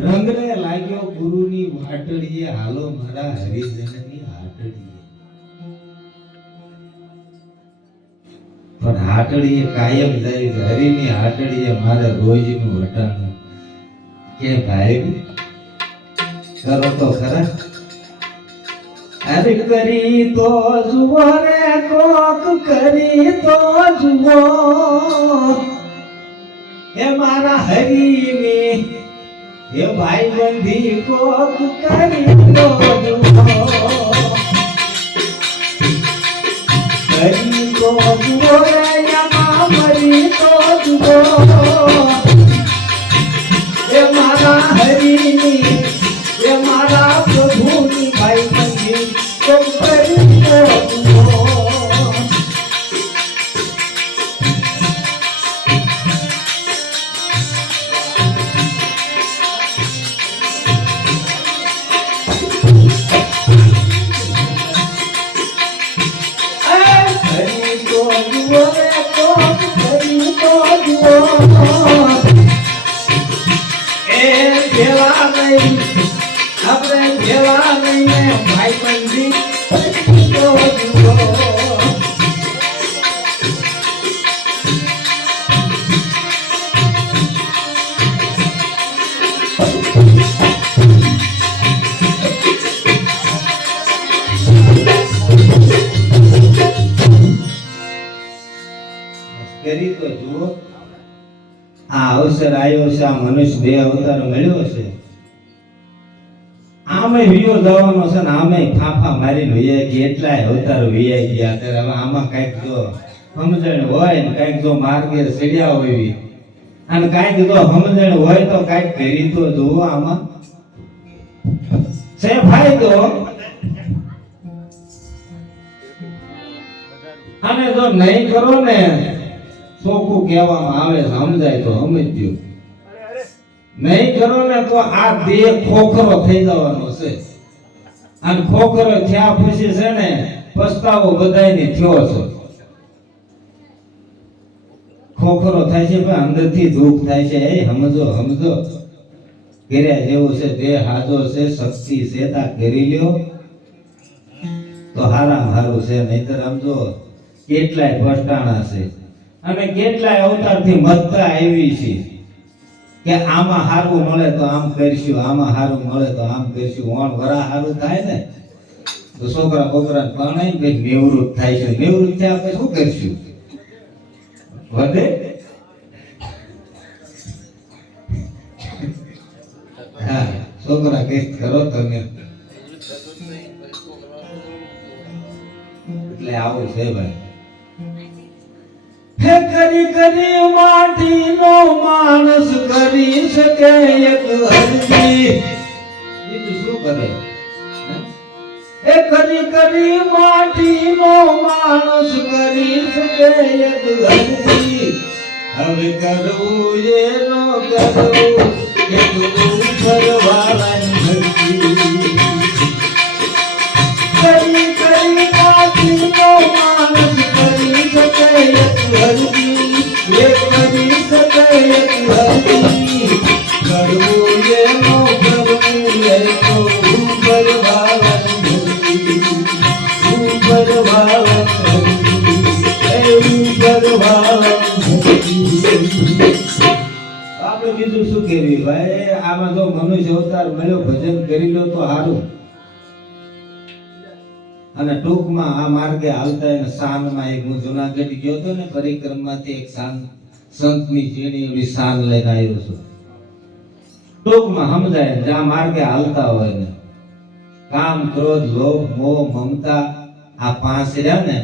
રંગને લાગ્યો ગુરુની વાટડીએ, હાલો મારા હરિજનની હાટડીએ. પણ હાટડીએ કાયમ જાય, હરિની હાટડીએ મારે રોજનું વટાણું. કે ભાઈ કરો તો ખરા. અરે કરી તો જુઓ રે કોક, કરી તો જુઓ એ મારા હરિની એ ભાઈ બંધી કોક કરી તો જુઓ, કરી તો જુઓ રે એમાં મરી તો જુઓ એ મારા હરિની એ મારા પ્રભુની ભાઈ બંધી કોક કરી તો જુઓ. આપણે જેવા નહીં ભાઈ બંધી કરી તો જુઓ. આ અવસર આવ્યો છે, આ મનુષ્ય બે અવતાર મળ્યો છે. આમે વિયો જવાનો છે ને આમે ફાફા મારીને વિયા ગયા, એટલાય અવતાર વિયા ગયા. ત્યારે હવે આમાં કઈક જો સમજણ હોય ને કઈક જો માર્ગે ચડ્યા હોય અને કઈક જો સમજણ હોય તો કઈક કરી તો જુઓ. આમાં છે ફાયદો. અને જો નહીં કરો ને ચોખ્ખું કહેવામાં આવે, સમજાય તો સમજજો. નહીં કરો ને તો આ દેહ ખોખરો થઈ જવાનો છે. અને ખોખરો થયા પછી છે ને પસ્તાવો બધાયને થયો છે. ખોખરો થાય છે પણ અંદરથી દુઃખ થાય છે. એ સમજો સમજો, કર્યા જેવું છે, દેહ હાજો છે, શક્તિ છે, તા કરી લ્યો તો હારામ હારું છે. નહીતર સમજો કેટલાય ભ્રષ્ટાણા છે અને કેટલાય અવતારથી મતતા આવી છે કે આમાં હારું મળે તો આમ કરશું, આમાં હારું મળે તો આમ કરશું. ઓણ વરા હારું થાય ને તો છોકરા બોકરા પરણાઈ ને નિવૃત્ત થાય છે. નિવૃત્ત થયા આપણે શું કરશું? વધે હા, છોકરા કઈક કરો તમે. એટલે આવું છે ભાઈ. હે કરી કરી માટીનો માણસ કરી શકે એક હરજી. બીજું શું કરે? હે કરી કરી માટીનો માણસ કરી શકે એક હરજી. હવે કરવું એનો કરવું એક ઉપરવાળાની ભક્તિ. કરી કરી માટીનો માણસ કરી શકે એક હરજી. એક કરી શકે એક હરજી. કરવું એનો કરવું એનો ઉપરવાળાની ભક્તિ. ઉપરવાળાની ભક્તિ એ ઉપરવાળાની ભક્તિ. આપણે બીજું શું કહેવી ભાઈ? આમાં જો મનુષ્ય અવતાર મળ્યો, ભજન કરી લો તો સારું. અને ટૂંકમાં આ માર્ગે હાલતા એને શાનમાં એક હું જુનાગઢ ગયો હતો ને પરિક્રમાથી, એક સંતની ચીણી એવી શાન લઈને આવ્યો છું. ટૂંકમાં સમજાય ને આ માર્ગે હાલતા હોય ને કામ, ક્રોધ, લોભ, મોહ, મમતા આ પાંચ રહ્યા ને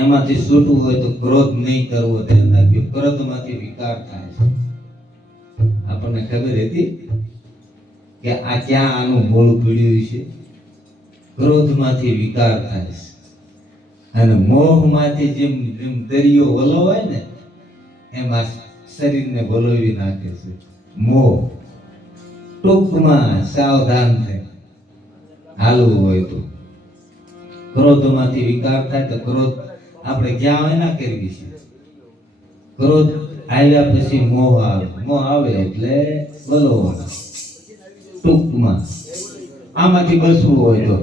એમાંથી છૂટવું હોય તો ક્રોધ નહીં કરવો. ધ્યાન રાખ્યું, ક્રોધમાંથી વિકાર થાય છે. આપણને ખબર હતી કે આ ક્યાં આનું મૂળ પીડ્યું છે? ક્રોધમાંથી વિકાર થાય છે અને મોહમાંથી જેમ જેમ દરિયો વલોવાય ને એમાં શરીરને વલોવી નાખે છે મોહ. ટૂંકમાં સાવધાન થઈ હાલવું હોય તો. ક્રોધમાંથી વિકાર થાય તો ક્રોધ આપણે ક્યાં હોય ના કરવી છે. ક્રોધ આવ્યા પછી મોહ આવે, મોહ આવે એટલે વલોવાનો. ટૂંકમાં આમાંથી બચવું હોય તો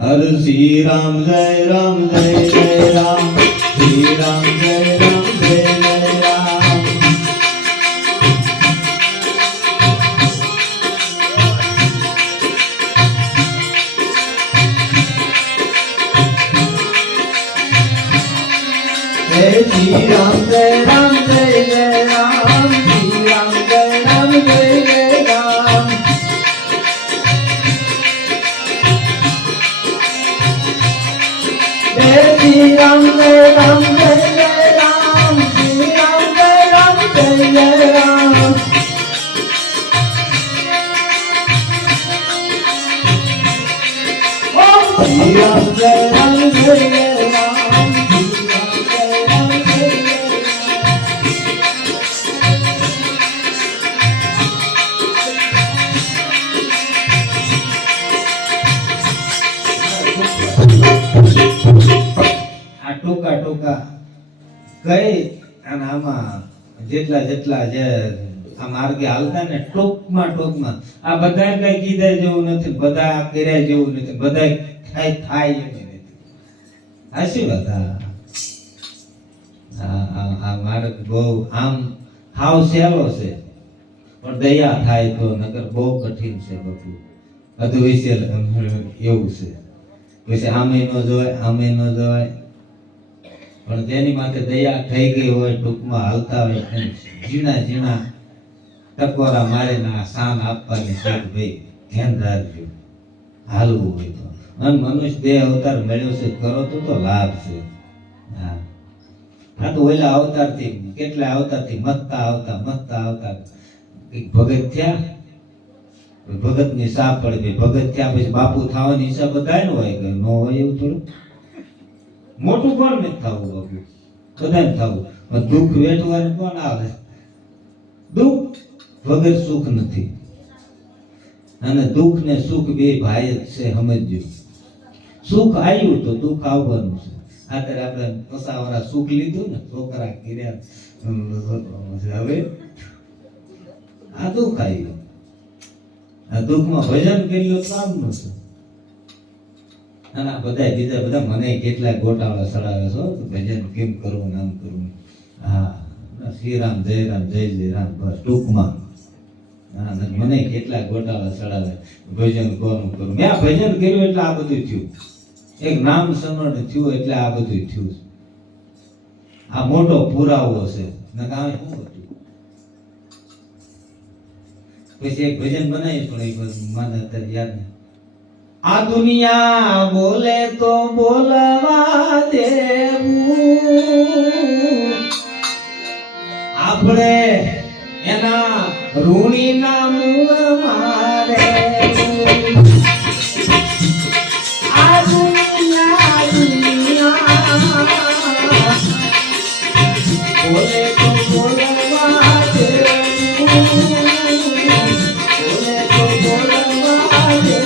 હર શ્રી રામ જય રામ જય જય રામ, શ્રી રામ જય રામ જય જય રામ. જય શ્રી રામ જય રામ જય જય રામ, શ્રી રામ જય રામ જય જય રામ. जय श्री राम जय राम जय जय राम, श्री राम जय राम जय जय राम. श्री राम जय राम जय जय राम, श्री राम जय राम जय जय આ ટૂંકા ટૂંકા કઈ અને આમાં જેટલા જેટલા જે આ માર્ગે હાલતા ને ટૂંકમાં આ બધા કઈ કીધા જેવું નથી, બધા કર્યા જેવું નથી, બધા થાય એમ નથી. સાચી વાત. આ માર્ગ બહુ આમ હાવ સહેલો છે પણ દયા થાય તો, નકર બહુ કઠિન છે બધું. બધું વિશે એવું છે. પછી આમે ન જવાય, આમે ન જવાય. પણ જેની માથે દયા થઈ ગઈ હોય, ટૂંકમાં હાલતા હોય, ઝીણા ઝીણા ટકોરા મારીને શાન આપવાની છે. ભાઈ ધ્યાન રાખજો હાલવું હોય તો. અને મનુષ્ય દેહ અવતાર મળ્યો છે, કરો તો લાભ છે. હા, આ તો ઓલા અવતારથી કેટલા અવતારથી મથતા આવતા કઈક ભગત થયા, ભગતની સાપ પડી ગઈ. ભગત થયા પછી બાપુ થવાની ઈચ્છા બધાય ન હોય કે ન હોય એવું થોડું. મોટું કોણ નથી થવું બાપુ, બધાને થવું. પણ દુઃખ વેઠવાનું કોણ આવે? દુઃખ વગર સુખ નથી. અને દુઃખ ને સુખ બે ભાઈ જ છે, સમજજો. સુખ આવ્યું તો દુઃખ આવવાનું છે. અત્યારે આપણે પસાવાળા સુખ લીધું ને, છોકરા કર્યા, હવે આ દુઃખ આવ્યું. આ દુઃખમાં ભજન કર્યું કામનું છે. અને આ બધા બીજા બધા મને કેટલા ગોટાળા ચડાવે છો, ભજન કેમ કરવું, નામ કરવું. હા, શ્રી રામ જય રામ જય જય રામ, બસ ટૂંકમાં. હા, મને કેટલા ગોટાળા ચડાવે, ભજન કોનું કરું. મેં આ ભજન કર્યું એટલે આ બધું થયું. એક નામ સમરણ થયું એટલે આ બધું થયું. આ મોટો પુરાવો છે. નકા શું હતું? પછી એક ભજન બનાવ્યું પણ એ મને અત્યારે યાદ નહીં. આ દુનિયા બોલે તો બોલવા દેવું, આપણે એના ઋણી નામ મારે. આ દુનિયા બોલે તો બોલવા દેવું, બોલે તો બોલવા દેવું.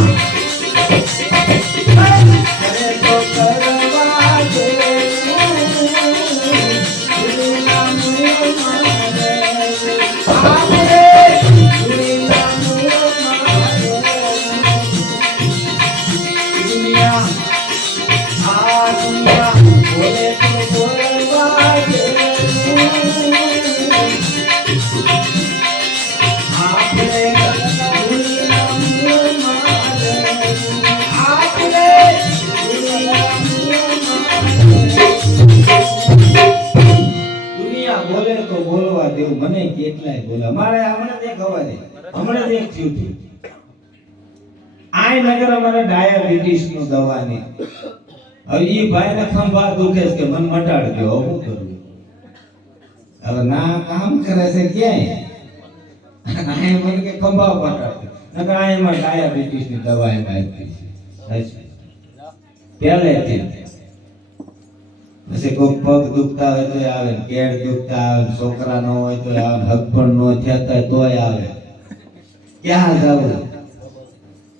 I કેટલાય બોલે. અમારે હમણાં જ એક હવારે હમણાં જ એક થયું હતું. આય નગર અમારે ડાયાબિટીસ નું દવાની. હવે ઈ ભાઈ ને ખંભા દુખે છે કે મન મટાડ દો. શું કરું? હવે ના કામ કરે છે ક્યાંય. આય મને કે ખંભા મટાડ નકર આય માં ડાયાબિટીસ ની દવા એમ આપી છે પહેલેથી. પછી કોઈ પગ દુખતા હોય તો આવે, કેળ દુખતા આવે, છોકરા ન હોય તો આવે, હગપણ નો થતા તોય આવે. ક્યાં જવું?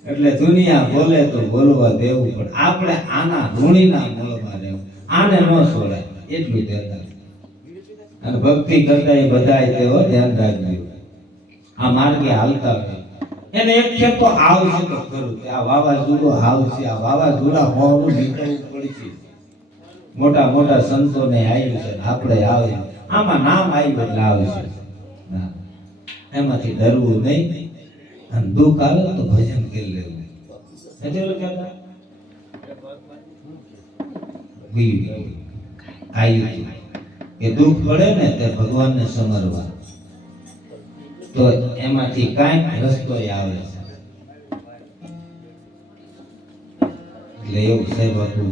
એટલે દુનિયા બોલે તો બોલવા દેવું, પણ આપણે આના ઋણીના મોલમાં રહેવું. આને ન છોડાય એટલું દેતા. અને ભક્તિ કરતા એ બધાય તેઓ ધ્યાન રાખજો. આ માર્ગે હાલતા હોય એને એક ખેપ તો આવશે તો ખરું કે આ વાવાઝોડું આવશે, આ વાવાઝોડા હોવાનું નીકળવું પડશે. મોટા મોટા સંતોને આવ્યું છે, આપણે આવે આમાં નામ આવ્યું એટલે આવશે. ના, એમાંથી ડરવું નહીં. અને દુઃખ આવે તો ભજન કરી લેવું. એ દુઃખ પડે ને તે ભગવાનને સમરવા, તો એમાંથી કાંઈક રસ્તો આવે છે. એટલે એવું છે બાપુ.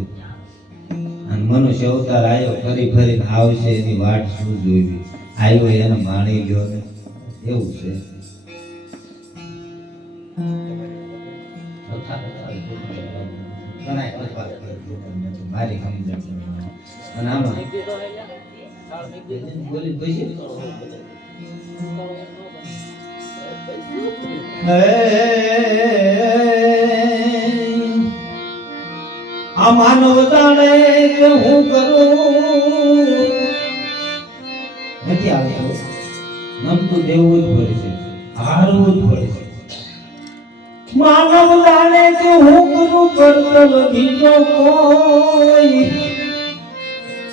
અને મનુષ્ય અવતાર આવ્યો ફરી ફરીને આવશે, એની વાટ શું જોઈવી? આવ્યો એને માણી લ્યો ને, એવું છે. મારી સમજણ અને આમાં બોલી પછી આ માનવ જાણે કે હું કરું નથી આવતો. નમતું દેવું જ પડશે, હારવું જ પડશે. માનવ જાણે કે હું કરું કરતલ બીજો કોઈ.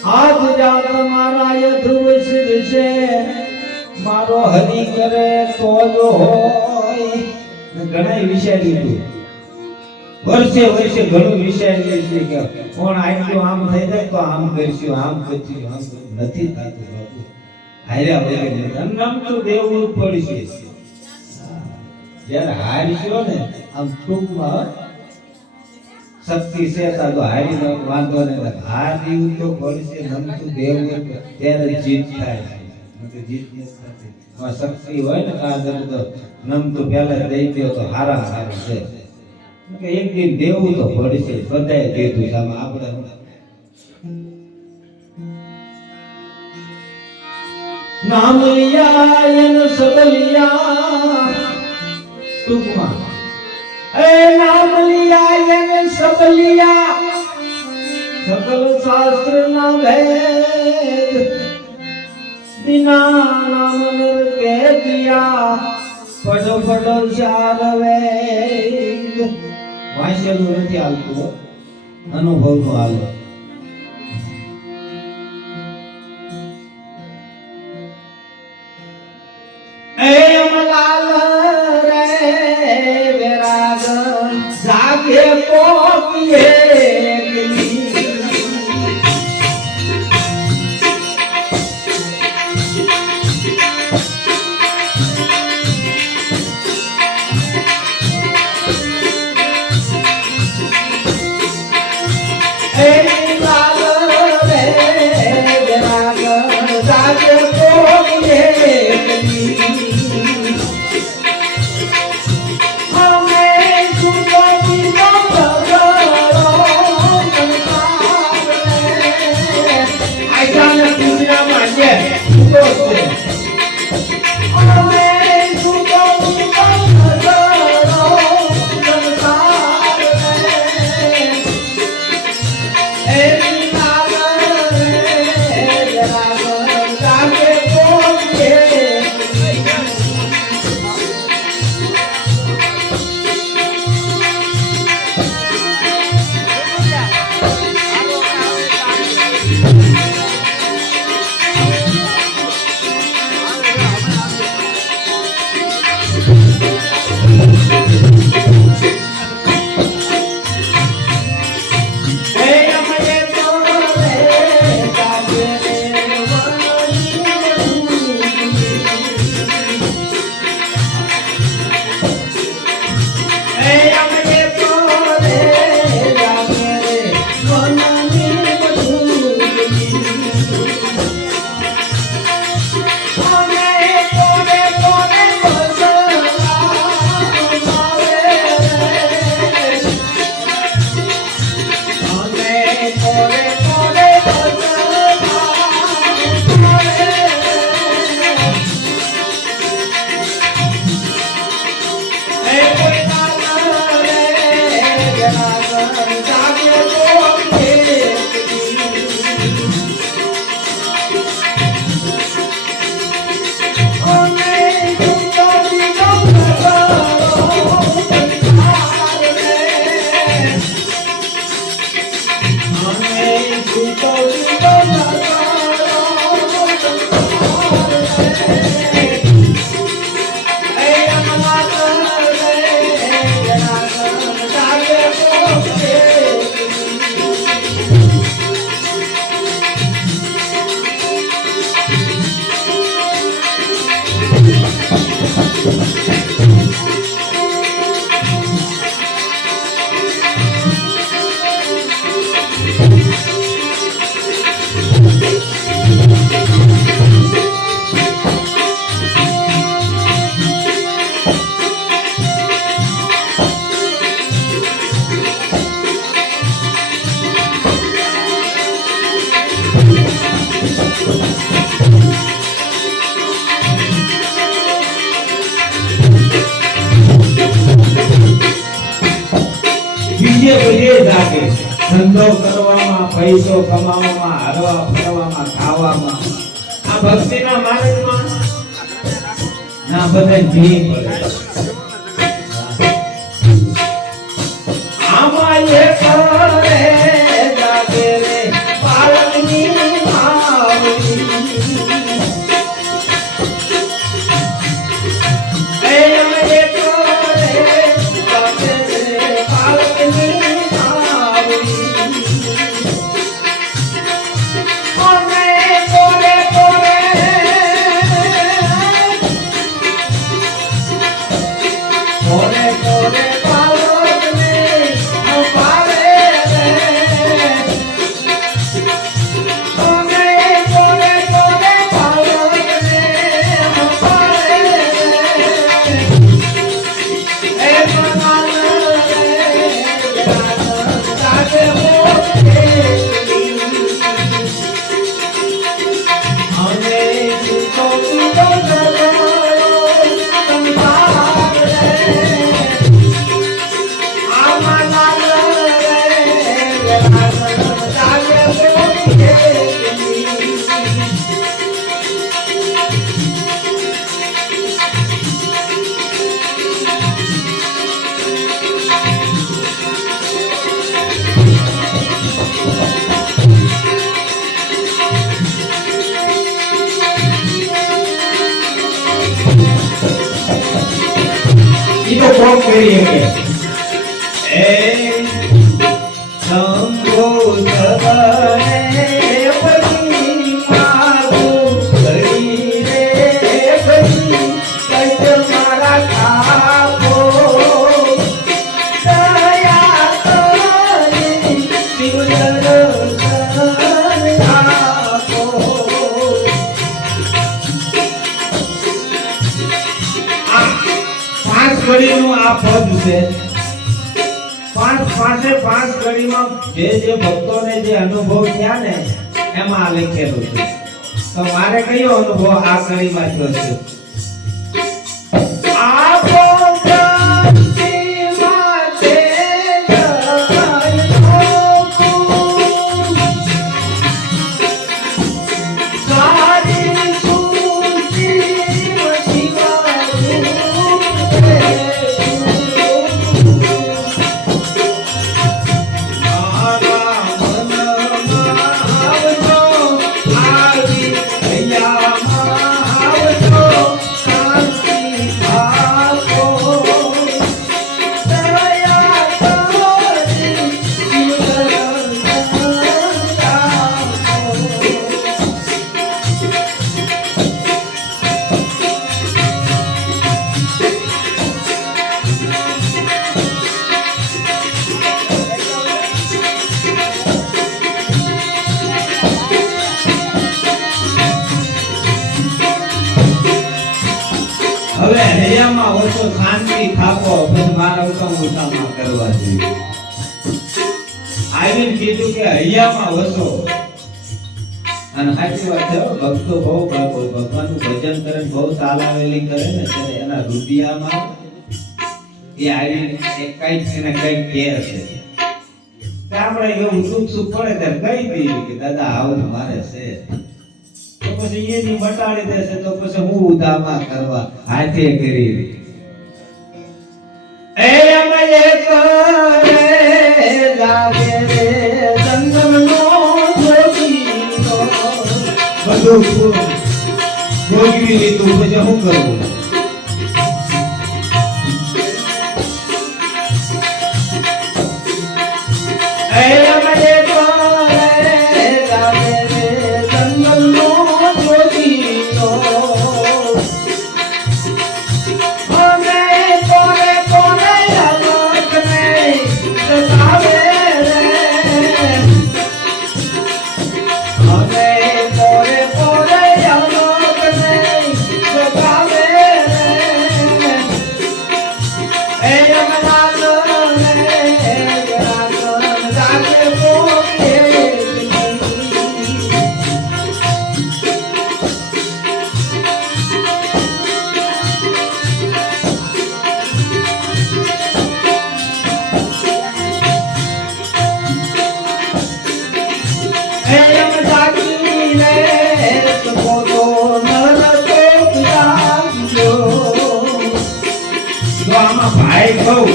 હાથ જાત મારા યધવશીર છે, મારો હરી કરે તો જ હોય. ઘણા વિચારી લીધું, વર્ષે વર્ષે ઘણું વિચારી લીધું કે કોણ આટલું આમ થઈ જાય તો આમ કરશું, આમ કરશું, આમ નથી થતું બાપુ. હાર્યા વગર નમતું દેવું જ પડશે. જયારે હારશો ને આમ ટૂંકમાં શક્તિ છે તો હારી વાંધો ને, હાર દેવું તો પડશે. નમતું દેવું ત્યારે જીત થાય. જીત શક્તિ હોય ને કાદર તો નમતું પહેલા દઈ દો તો હારા હારું છે. એક દિન દેવું તો પડશે. બધાએ દીધું છે. આમાં આપણે નામ લિયા એન સબલિયા, ટૂંકમાં એ નામ લિયા એને સબલિયા, સકલ શાસ્ત્ર ના ભેદ બિના નામ નર કે દિયા. પડ પડ ચાર વેદ. વાંચેલું નથી આવતું, અનુભવ નું હાલો. એમ લાલ રે વેરાગ જાગે પોપીએ બીજે બધે જાગે ધંધો કરવામાં પૈસો કમાવામાં હરવા ફરવામાં ખાવામાં આ ભક્તિના માર્ગમાં ના બધાય ભી પડે આમાં એક રે જાગે રે પાલકની માવડી ઈતો કોમ કરી શકે એ સંગો સબને પડી મારો કરી રે પડી કઈ મારા ખાપો દયા કરી શિવદર આપો પાંચ ઘડીનું આ પદ છે પાંચ ઘડીમાં જે ભક્તોને જે અનુભવ થયા ને એમાં લખેલું છે તો મારે કયો અનુભવ આ ઘડીમાં થયો છે હવે હૈયામાં હોય તો શાંતિ થાકો પછી મારા ઉત્તમ કરવા જોઈએ આવીને કીધું કે હૈયામાં વસો અને સાચી વાત છે ભક્તો બહુ ભગવાનનું ભજન કરે બહુ તાલાવેલી કરે ને ત્યારે એના રૂપિયામાં એ આવીને કઈક એને કઈક કહે છે આપણે એવું સુખ પડે ત્યારે કઈ દઈએ કે દાદા આવું મારે છે તો પછી એની બટાડી દેશે તો પછી હું ઉદામા કરવા હાથે કરી એ અમલે કરે લાગે રે જંગમનો જોગીનો બધું ભોગવી લીધું પછી શું કરવું એ અમલે Hey, I'm જો આમાં ભાઈ કહું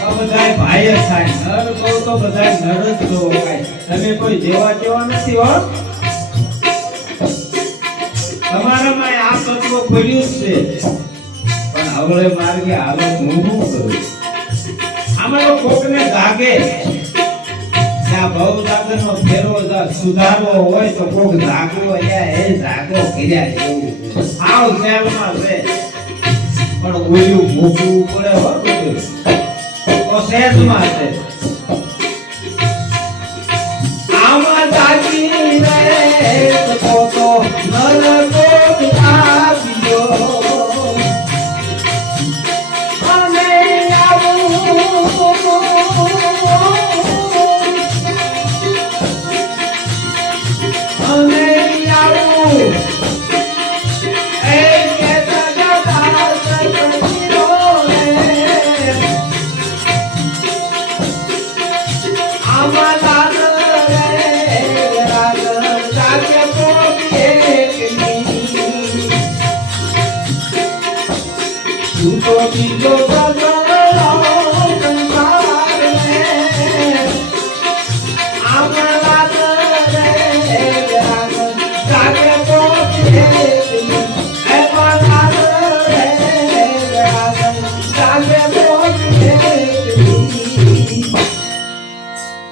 તો બધાય ભાઈ જ થાય, નર કહું તો બધાય નર જ જોવો કાય. તમે કોઈ જેવા જેવા નથી હો. તમારામાં આ તત્વ પડ્યું જ છે, પણ હવળે માર્ગે હાલો હું શું કરું? આમાં તો કોકને જાગે ત્યાં બહુ જાગરનો ફેરો સુધારવો હોય તો કોક જાગવો એ જાગો કર્યા જેવું આવ સેલમાં છે, પણ ઓલું મૂકવું પડે હો બધું તો સહેજમાં છે. આમાં જાગી રે તો નર કોક આવ્યો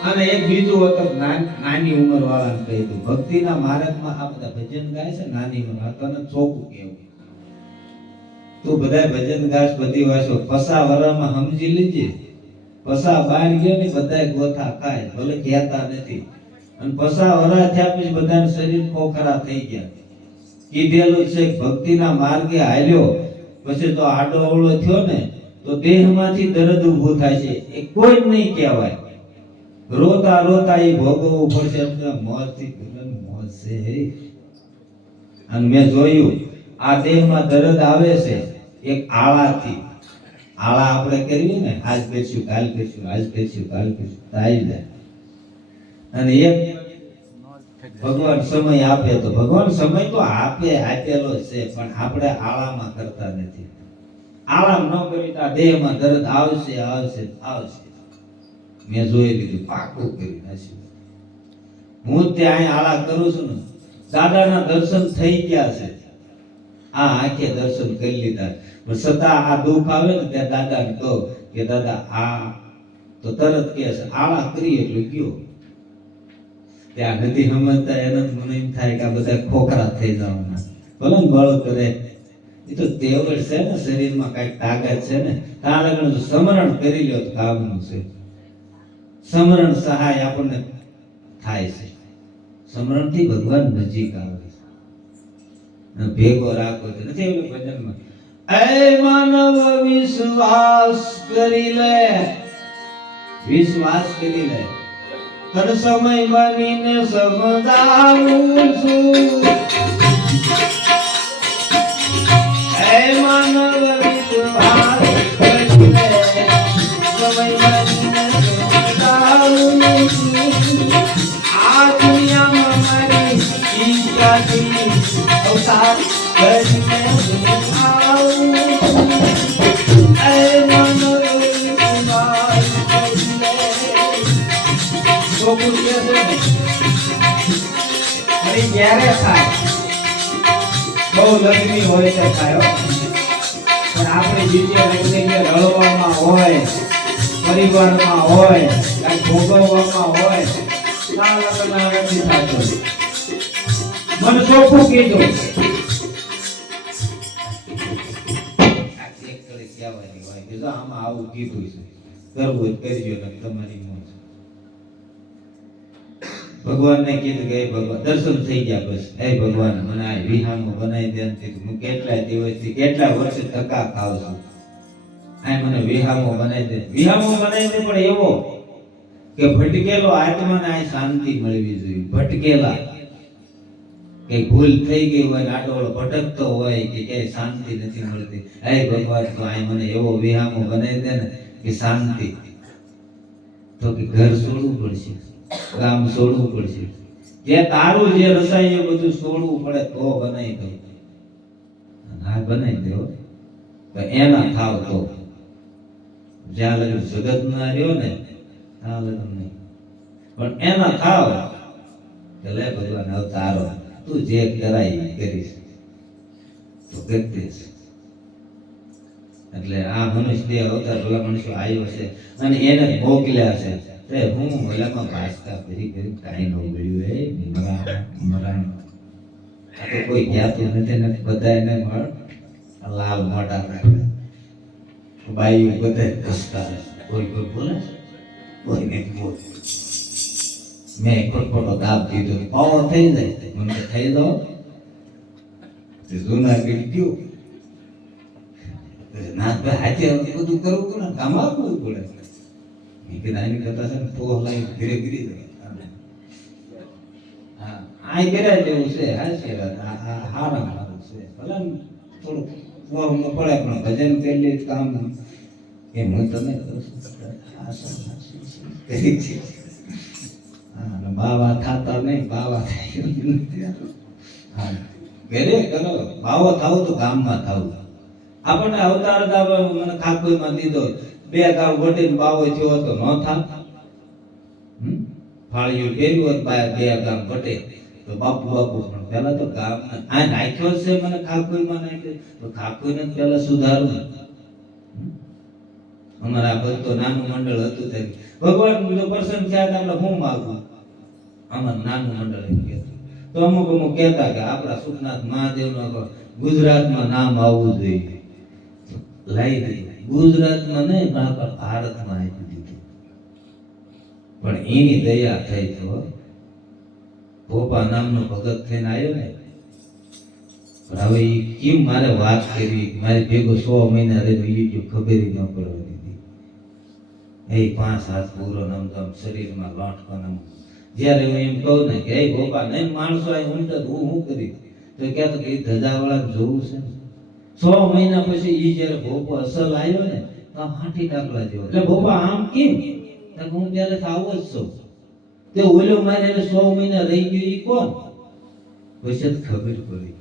અને નાની ઉંમર વાળાને કહી દઉં, ભક્તિના માર્ગમાં આ બધા ભજન ગાય છે નાની ઉંમર, તને ચોખ્ખું કેવું તું બધા ભજન ગાશ બધી વાસો પસા વરામાં સમજી લેજે. પસા બહાર ગયો ને બધાય ગોથા ખાય, ભલે કહેતા નથી, અને પસા વરા થયા પછી બધાને શરીર ખોખરા થઈ ગયા. કીધેલું છે ભક્તિના માર્ગે હાલ્યો પછી તો આડો અવળો થયો ને તો દેહમાંથી દર્દ ઊભું થાય છે, એ કોઈ જ નહીં કહેવાય. રોતા રોતા એ ભોગવવું પડશે. મોજથી મોજ છે. અને મેં જોયું આ દેહમાં દર્દ આવે છે એક આળાથી. આળા આપણે કરીએ ને આજ કરીશું કાલ કરીશું આજ કરીશું કાલ કરીશું થાય જાય. અને એક ભગવાન સમય આપે તો ભગવાન સમય તો આપેલો છે, પણ આપણે આળામાં કરતા નથી. આળામ ન કરી તો દેહમાં દર્દ આવશે આવશે આવશે. મેં જોઈ લીધું, પાકું કરી નાખ્યું. હું ત્યાં આળા કરું છું ને, દાદાના દર્શન થઈ ગયા છે, આ આંખે દર્શન કરી લીધા, પણ છતાં આ દુઃખ આવે ને ત્યાં દાદાને કહો કે દાદા આ તો તરત કહે છે આળા કરી એટલે ગયો. ત્યાં નથી સમજતા એને મને એમ થાય કે આ બધા ખોખરા થઈ જવાના. ભલે ને બળ કરે એ તો તેવડ છે ને, શરીરમાં કઈક તાકાત છે ને, તારે સ્મરણ કરી લ્યો તો કામનું છે. સ્મરણ સહાય આપણને થાય છે, સ્મરણ થી ભગવાન નજીક આવે છે. ભેગો રાખો તો નથી એવું ભજનમાં, એ માનવ વિશ્વાસ કરી લે, વિશ્વાસ કરી લે, કર સમય બનીને સમજાવું છું. એ માનવ વિશ્વાસ કરી લે, સમય બનીને સમજાવું છું. આ દુનિયામાં મારી ઈચ્છાથી અવતાર કરીને આવું છું. એ માનવ વિશ્વાસ કરી લે. ક્યારે થાય બહુ લગ્ની હોય તો થાય, પણ આપણે બીજે લગ્ન રળવામાં હોય, પરિવારમાં હોય, કઈ ભોગવવામાં હોય, ના લગ્ન નથી થતો. મને ચોખ્ખું કીધું આમાં આવું કીધું છે, કરવું કરજો ને તમારી મોજ. ભગવાનને કીધું કે ભગવાન દર્શન થઈ ગયા, બસ હે ભગવાન મને આ વિહામો બનાવી દે. હું કેટલા દિવસથી કેટલા વર્ષે ધક્કા ખાવ છું, આ મને વિહામો બનાવી દે. વિહામો બનાવી દે પણ એવો કે ભટકેલો આત્માને આ શાંતિ મળવી જોઈએ. ભટકેલા કે ભૂલ થઈ ગઈ હોય, આડોળો ભટકતો હોય કે ક્યાંય શાંતિ નથી મળતી, હે ભગવાન તો આ મને એવો વિહામો બનાવી દે ને કે શાંતિ. તો કે ઘર છોડવું પડશે, ગામ છોડવું પડશે, જે તારું જે રસાય એ બધું છોડવું પડે તો બનાવી દઉં. હા બનાવી દો તો એના થાવ તો જ્યાં લગન જગત ના રહ્યો ને ત્યાં લગન નહીં. પણ એના થાવ કે લે ભગવાન અવતારો તું જે કરાય એ કરીશ તો કરતીશ. એટલે આ મનુષ્ય દેહ અવતાર ભલા મનુષ્ય આવ્યો છે અને એને મોકલ્યા છે. તે હું ઓલામાં ભાષતા કરી કાંઈ ન મળ્યું મરણ આ તો કોઈ જ્ઞાતું નથી ને બધા એને મળ લાલ મોટા રાખે બાયું બધા ઘસતા કોઈ કોઈ બોલે કોઈ નહીં બોલે. મેં ખોટો દાબ દીધો પાવો થઈ જાય મને થઈ દો જૂના ગયું ના ભાઈ હાથે બધું કરવું ને કામ આપવું પડે. એની કરતા છે ને પોહ લાઈ ધીરે ધીરે હા આ કર્યા જેવું છે. હારા હારું છે ભલે થોડુંક પોહમાં પડે પણ ભજન પેલી કામ એમ હું તમે બાવા થતા નહીં બાવા થાય. હા ઘરે કરો બાવો થાવ તો ગામમાં થાવું. આપણને અવતાર મને ખાકોઈમાં દીધો 2 ગામ વટીને બાવો થયો તો ન થાત. ફાળિયું પહેર્યું હોત 2 ગામ વટે તો બાપુ બાપુ પણ પેલા તો ગામ આ નાખ્યો છે મને ખાકોઈમાં નાખ્યો તો ખાકોઈને પેલા સુધારવું. અમારા ભક્તો નાનું મંડળ હતું ત્યારે ભગવાન જો પ્રસન્ન થયા તો આપણે શું માગવું. અમારું નાનું મંડળ એમ કહેતું તો અમુક કહેતા કે આપણા સુખનાથ મહાદેવનું ગુજરાતમાં નામ આવવું જોઈએ. લઈ દઈ ગુજરાતમાં નહીં પણ આપણા ભારતમાં આપી દીધું. પણ એની દયા થઈ તો ભોપા નામનો ભગત થઈને આવ્યો ને. પણ હવે એ કેમ મારે વાત કરી મારી ભેગો 100 મહિના રહી ગયો ખબર ન પડવા દીધી. એ 5 હાથ પૂરો નમદમ શરીરમાં લોટકાના. જ્યારે હું એમ કહું ને કે એ ભોપા નહીં માણસો આ ઊંટ હું કરી તો કહેતો કે ધજાવાળા જોવું છે. 100 મહિના પછી ઈ જ્યારે ભોપો અસલ આવ્યો ને તો હાથી ડાકલા જેવો. એટલે ભોપા આમ કેમ હું ત્યારે આવો જ છું તે ઓલો મારે 100 મહિના રહી ગયો ઈ કોણ. પછી જ ખબર પડી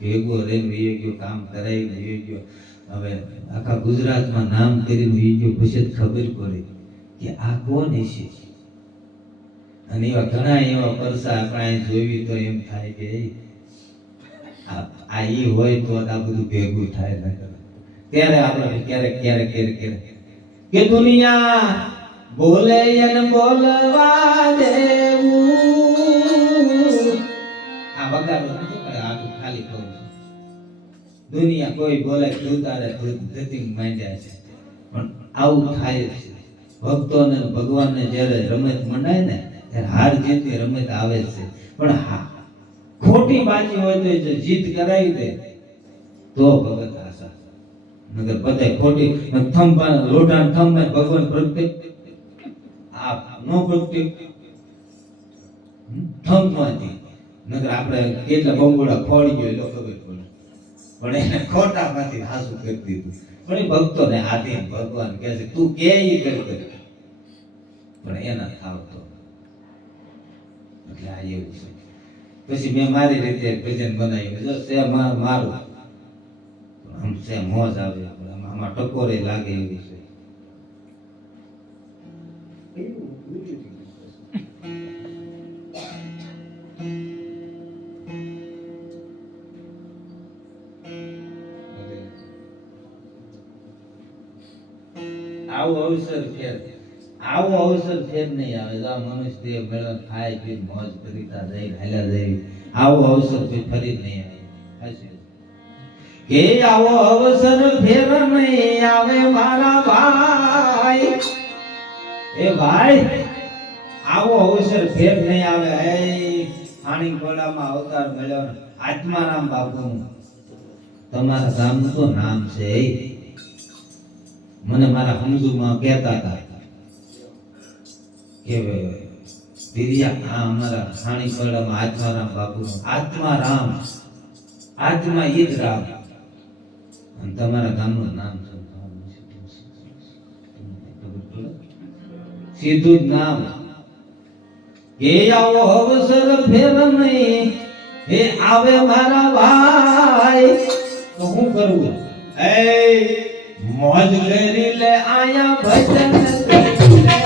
ભેગો રહીને એ ગયો કામ કરાવીને એ ગયો. હવે આખા ગુજરાતમાં નામ કરીને એ ગયો. પછી જ ખબર પડી કે આ કોણ છે. અને એવા ઘણા એવા પરસા આપણે જોઈ તો એમ થાય કે આ ઈ હોય તો આ બધું ભેગું થાય ને. ત્યારે આપણે ક્યારેક ક્યારેક ક્યારેક કે દુનિયા બોલે એને બોલવા દેવું. આ વગાડો નથી કરે આ તો ખાલી કહું છું. દુનિયા કોઈ બોલે તું તારે ધતિંગ માંડ્યા છે પણ આવું થાય જ છે. ભક્તોને ભગવાનને જ્યારે રમત મંડાય ને ત્યારે હાર જીતની રમત આવે છે. પણ હા ખોટી બાજી હોય તો જીત કરાવી દે તો ભગત આશા. નગર બધે ખોટી થંભા લોઢા થંભા ભગવાન પ્રગટે આ નો પ્રગટે થંભમાંથી. નગર આપણે કેટલા બંગોળા ફોડી ગયો એટલે ખબર પડે પણ એને ખોટા માંથી હાસુ કરી દીધું. પણ એ ભક્તોને આધીન ભગવાન કહે છે તું કે ઈ કરી પણ એના થાવતો. એટલે આ એવું છે. પછી મેં મારી રીતે ભજન બનાવ્યું જો છે મારું આમ છે મોજ આવે આમાં ટકોરે લાગે એવી છે. આવો અવસર ફેર નહીં આવે. આ મનુષ્ય દેહ મેળવ ખાય પી મોજ કરીતા જાય હાલ્યા જાય. આવો અવસર ફરી નહીં આવે. કે આવો અવસર ફેર નહીં આવે મારા ભાઈ. એ ભાઈ આવો અવસર ફેર નહીં આવે. એ ખાણી ખોડામાં અવતાર મળ્યો આત્મારામ બાપુનું. તમારા ગામનું તો નામ છે. મને મારા સમજુમાં કહેતા હતા કે દિરિયા આ અમારા ખાણી ખોડામાં આત્મારામ બાપુનું આત્મારામ આત્મા ઈ જ રામ અને તમારા ગામનું નામ સીધું જ નામ. એ આવો અવસર ફેર નહીં એ આવે મારા ભાઈ તો હું કરું. એ મોજ કરી લે આયા ભજન કરી લે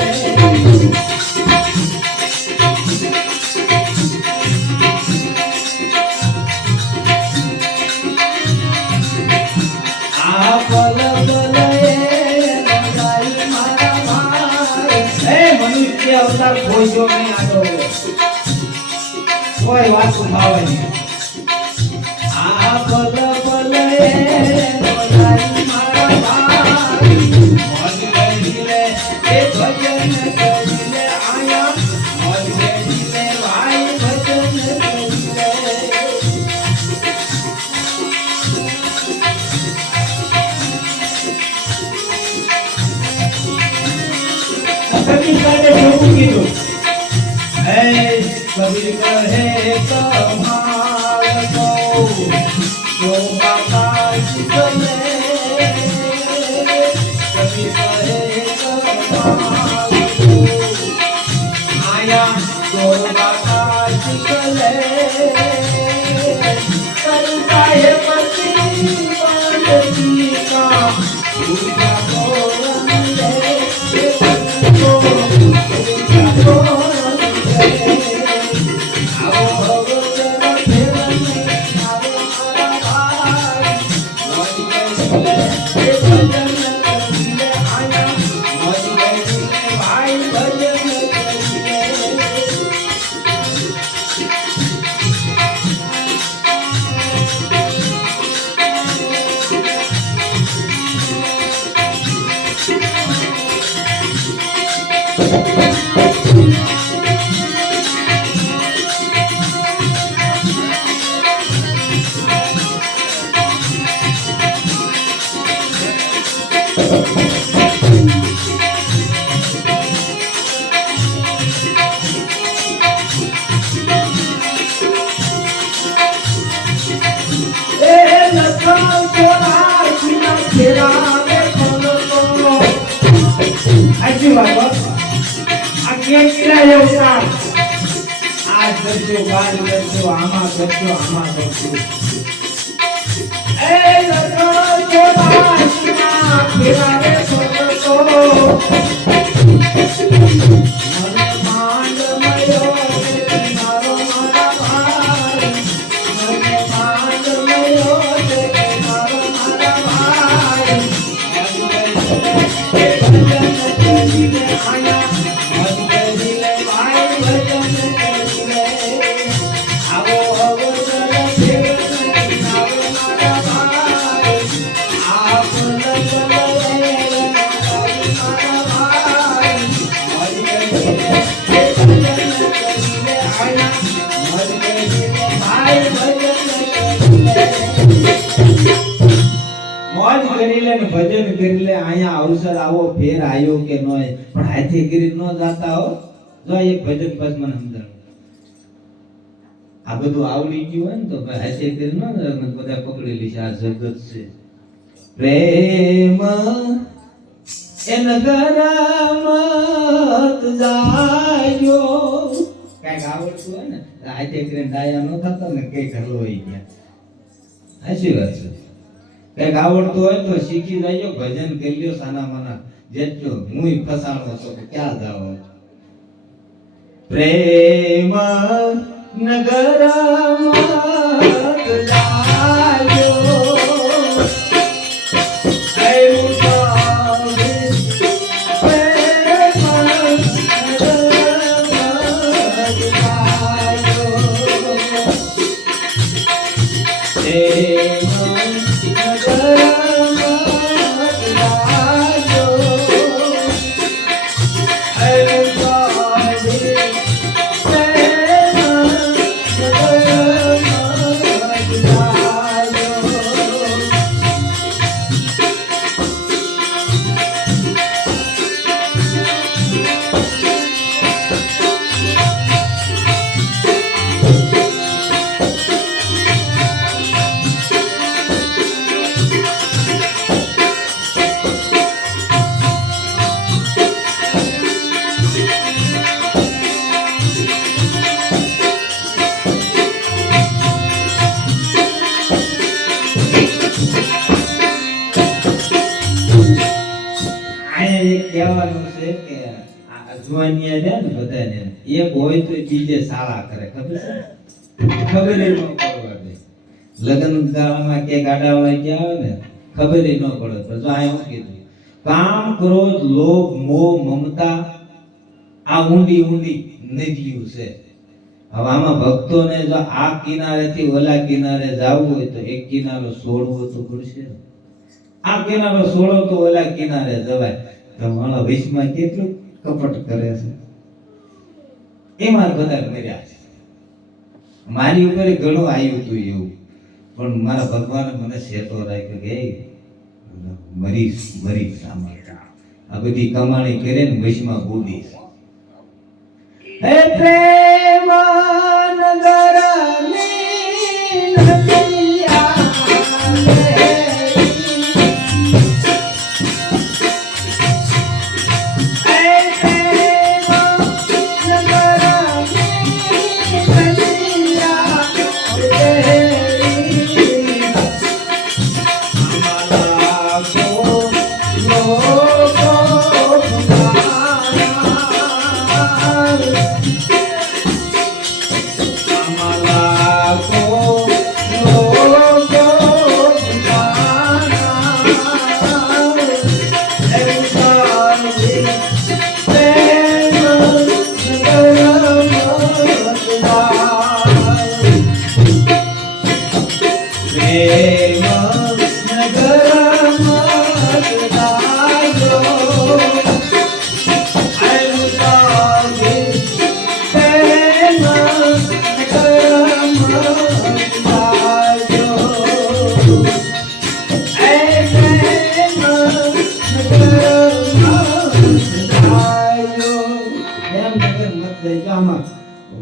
આ પલ પલ અવતાર કોઈ જો નહીં આડો કોઈ વાત ઉઠાવે નહીં આ પલ પલ બોલાઈ મારા ભાઈ મોજ કરી લે એ ભજન કરી લે આયા મોજ કરી લે ભાઈ ભજન કરી લે कभी करे प्रभु की रो है कभी कहे कमाल को तो बाबा जितने कभी कहे कमाल को आया तो बाबा जितने करता है पति बांधती का पूजा को ભજન કરી લે આયા અવસર આવો ફેર આયો કે નોય પણ હાથે કરી ન જાતા હો જો એક ભજન બસ મને સમજાવ આ બધું આવડી ગયું હોય ને તો ભાઈ હાથે કરી ન બધા પકડી લીશે આ જગત છે પ્રેમ એન ગરમત જાયો કાઈ આવડતું હોય ને હાથે કરીને ડાયા ન થતા ને કઈ ઘર હોય ગયા સાચી વાત છે કઈક આવડતું હોય તો શીખી જાય ભજન કરી લ્યો સાના માના જેટલો મુય ફસાણો છો કે ક્યાં જાવ પ્રેમ નગરમાં જાયો એક કહેવાનું છે કે આ જુવાનિયા છે ને બધાને એક હોય તો બીજે સાળા કરે ખબર છે ખબર ન પડવા દે લગ્ન ગાળામાં કે ગાડાવાળા કે આવે ને ખબર ન પડે તો જો આ હું કીધું કામ ક્રોધ લોભ મોહ મમતા આ ઊંડી ઊંડી નદીઓ છે. હવે આમાં ભક્તોને જો આ કિનારેથી ઓલા કિનારે જવું હોય તો એક કિનારો છોડવો તો પડશે. આ કિનારો છોડો તો ઓલા કિનારે જવાય. તો મારા વિશ્વમાં કેટલું કપટ કરે છે એમાં બધા મર્યા છે. મારી ઉપર ઘણું આવ્યું હતું એવું, પણ મારા ભગવાને મને સેતો રાખ્યો કે મરીશ મરીશ આ બધી કમાણી કરે ને વિશ્વમાં બુડીશ. હે પ્રેમ નગરની નદિયા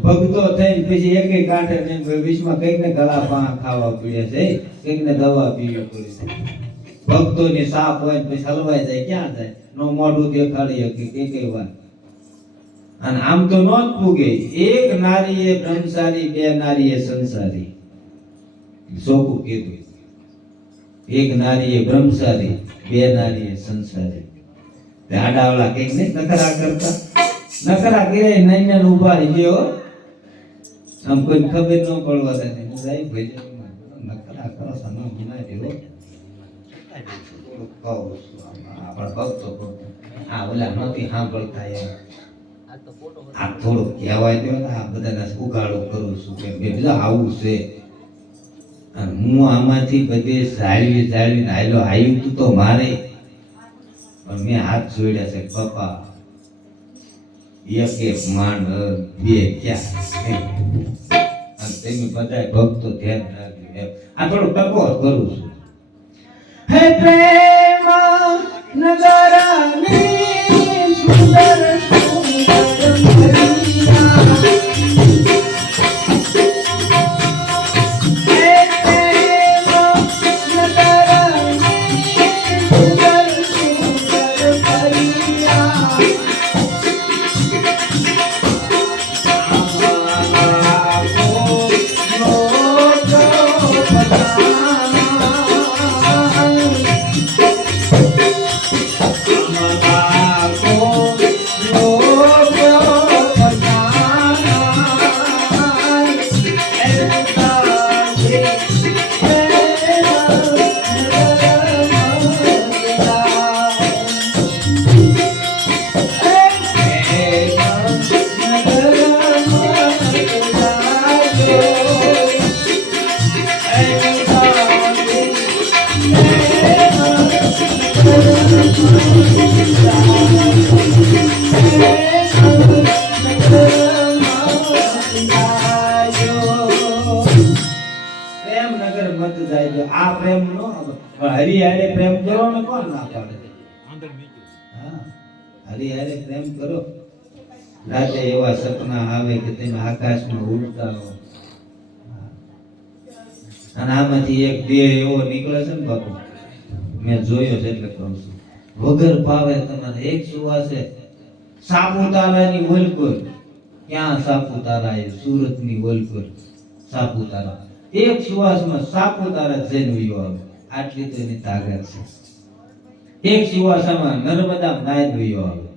ભક્તો થઈને પછી એક કાંઠે વિશ્વમાં કઈક ને ગળા પા ખાવા પડ્યા છે, કઈક ને દવા પીવી પડી છે. ભક્તોની સાપ હોય પછી હલવાઈ જાય ક્યાં જાય નો મોઢું દેખાડી શકે કઈ વાત. અને આમ તો નો જ પૂગે. એક નારી એ બ્રહ્મચારી, બે નારી એ સંસારી. ચોખ્ખું કીધું. એક નારી એ બ્રહ્મચારી, બે નારી એ સંસારી. આડાવાળા કઈક ને નખરા કરતા નખરા કરે નૈન ઉભા ગયો આમ કોઈ ખબર ન પડવા દે જાય ભાઈ નખરા કરો સનો ગુના દેવો આપણા ભક્તો આ ઓલા નથી સાંભળતા યાર આ થોડું કહેવાય દો ને આ બધાને ઉગાડો કરું છું કે બીજા આવું છે. અને હું આમાંથી બધે જાળવીને આવ્યું તું તો મારે પણ મેં હાથ જોડ્યા છે પપ્પા એક માંડ બે ક્યાં અને તમે બધા ભક્તો ધ્યાન રાખ્યું. આ થોડો ટકો કરું છું. હે પ્રેમ નગરની સુંદર સુંદર મરિયા આ પ્રેમ નો હરિયારે પ્રેમ કરો ને કોણ ના પાડે. હા હરિયારે પ્રેમ કરો. રાતે એવા સપના આવે કે તમે આકાશમાં ઉડતા હો. અને આમાંથી એક દેહ એવો નીકળે છે ને બાપુ મેં જોયો છે એટલે કહું છું વગર પાવે તમારે એક સુવાસે સાપુતારાની વલકોર. ક્યાં સાપુતારા એ સુરતની વલકોર સાપુતારા એક સુવાસમાં સાપુતારા જઈને આવે. આટલી તો એની તાકાત છે. એક સુવાસામાં નર્મદા નાય ગયો આવે,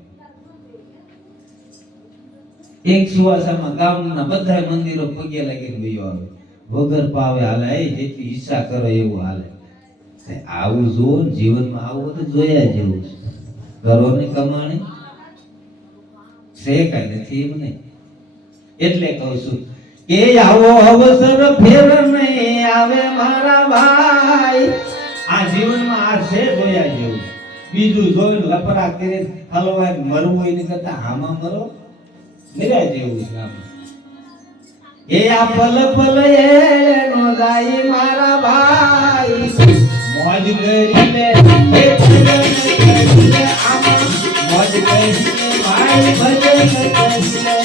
એક સુવાસામાં ગામના બધા મંદિરો પગે લાગીને ગયો આવે, વગર પાવે હાલે, જેટલી ઈચ્છા કરો એવું હાલે. આવું જોવો ને જીવનમાં, આવું તો જોયા જેવું છે. કરો ને કમાણી છે કઈ નથી એમ નહીં. એટલે કહું છું કે આવો અવસર ફેર નહીં આવે મારા ભાઈ. આ જીવનમાં આ છે જોયા જેવું. બીજું જોઈને લફરા કરીને હલવાય મરવું એની કરતા આમાં મરો નિરાય જેવું છે. આમાં એ આ પલ પલ એનો જાય મારા ભાઈ. મોજ કરી લે એ ભજન કરી લે, આમાં મોજ કરી લે ભાઈ, ભજન કરી લે.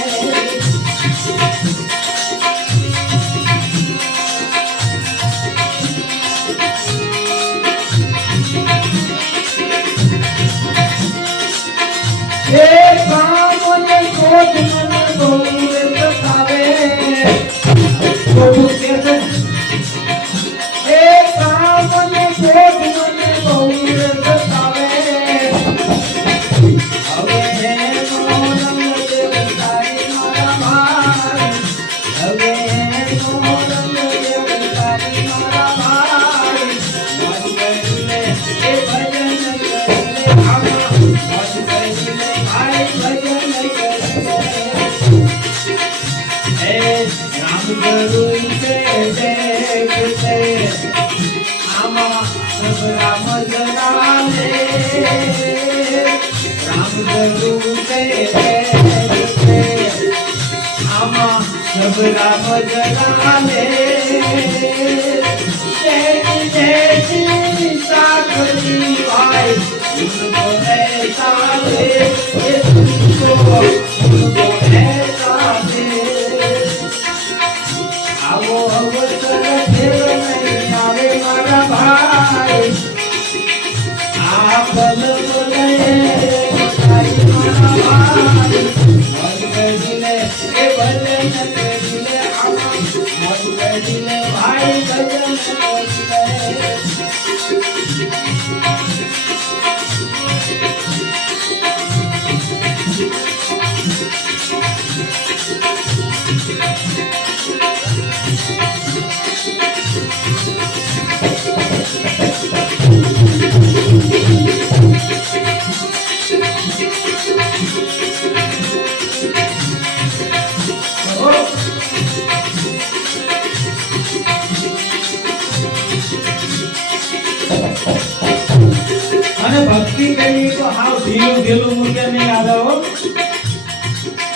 ભક્તિ કરી તો હાવ ઢીલું ઢીલું મૂકે નહીં આવો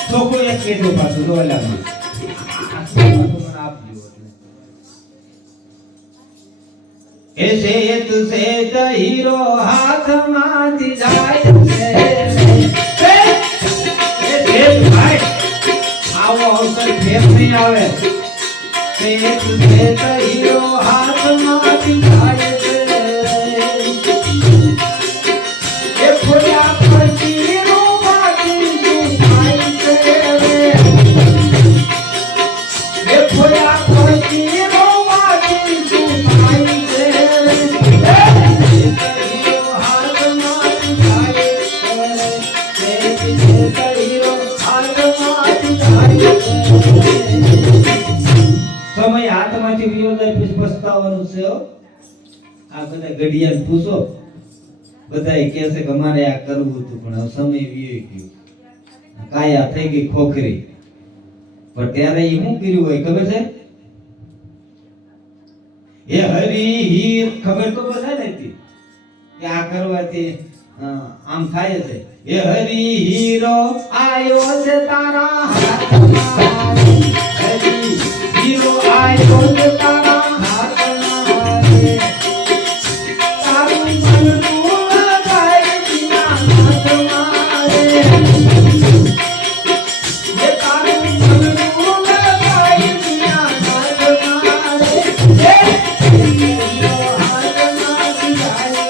તો કોઈ એક કીધું પાછું ડોલામાં એ શેત શેત હીરો હાથમાંથી જાય છે. એ શેત ભાઈ આવો અવસર ફેર નહીં આવે. શેત શેત હીરો હાથમાંથી જાય છે. સમય હાથમાંથી વિયો જાય પછી પસ્તાવાનું છે. આ બધા ઘડિયાળ પૂછો, બધા કહે છે કે અમારે આ કરવું હતું પણ સમય વિયો ગયો, કાયા થઈ ગઈ ખોખરી. પણ ત્યારે એ શું કર્યું હોય ખબર છે? એ હરી હીર ખબર તો બધા નથી કે આ કરવાથી આમ થાય છે. એ હરી હીરો આયો છે તારા હાથમાં, હરી હીરો આયો છે તારા હાથમાં, તારું મનનું લગાય દિના હાથમાં, એ તારું મનનું લગાય દિના હાથમાં, એ હીરો હાથમાં જાય.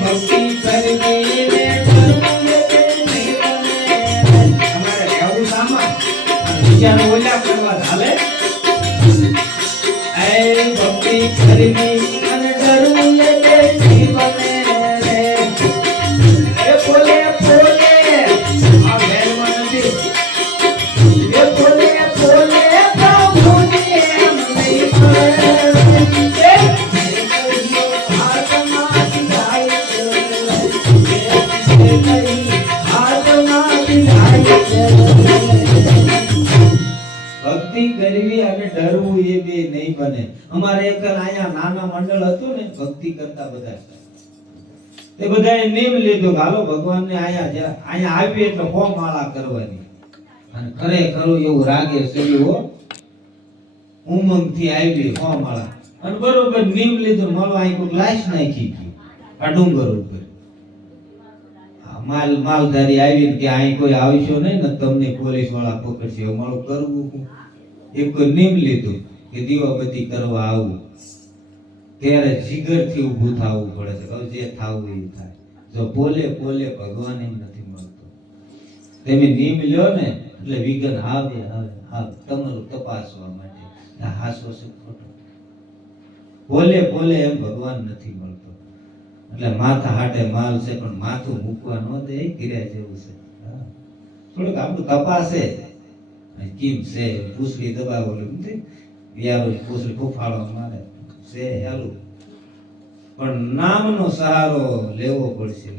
ભક્તિ કરવી ને વિચાર ઓલા કરવા હાલે એ ભક્તિ કરવી અને ડરવું લે નહીં બને રે એ બોલે બોલે આ વેરમાં નથી એ બોલે બોલે પ્રભુની એમ નહીં પડે આત્માથી જાય આત્માથી જાય ભક્તિ કરવી અને ડરવું એ બે નહીં બને અમારે એક અહીંયા નાના મંડળ હતું ને ભક્તિ કરતા બધા તે બધાએ નિયમ લીધો કે હાલો ભગવાનને અહીંયા આવી એટલે હો માળા કરવાની અને ખરેખર એવું રાગે સર્યો ઉમંગથી આવી હો માળા અને બરોબર નિયમ લીધો મળો અહીં કોઈ લાશ નાખી ગયું આ ડુંગર ઉપર માલધારી આવીને કે અહીં કોઈ આવશો નહીં ને તમને પોલીસ વાળા પકડશે મારું કરવું એક નિયમ લીધું કે દીવાબત્તી કરવા આવું ત્યારે જીગરથી ઊભું થવું પડે છે હવે જે થવું એ થાય જો બોલે બોલે ભગવાન એમ નથી મળતો તમે નિયમ લ્યો ને એટલે વિઘન આવે તમારું તપાસવા માટે હાસો છે ખોટો બોલે બોલે એમ ભગવાન નથી મળતો એટલે માથા હાટે માલ છે પણ માથું મૂકવા ન દે ગિર્યા જેવું છે થોડુંક આપણું તપાસે કેમ છે પૂછડી દબાવો નથી યાર પૂછડી ફૂફાડો મારે છે હાલું પણ નામનો સહારો લેવો પડશે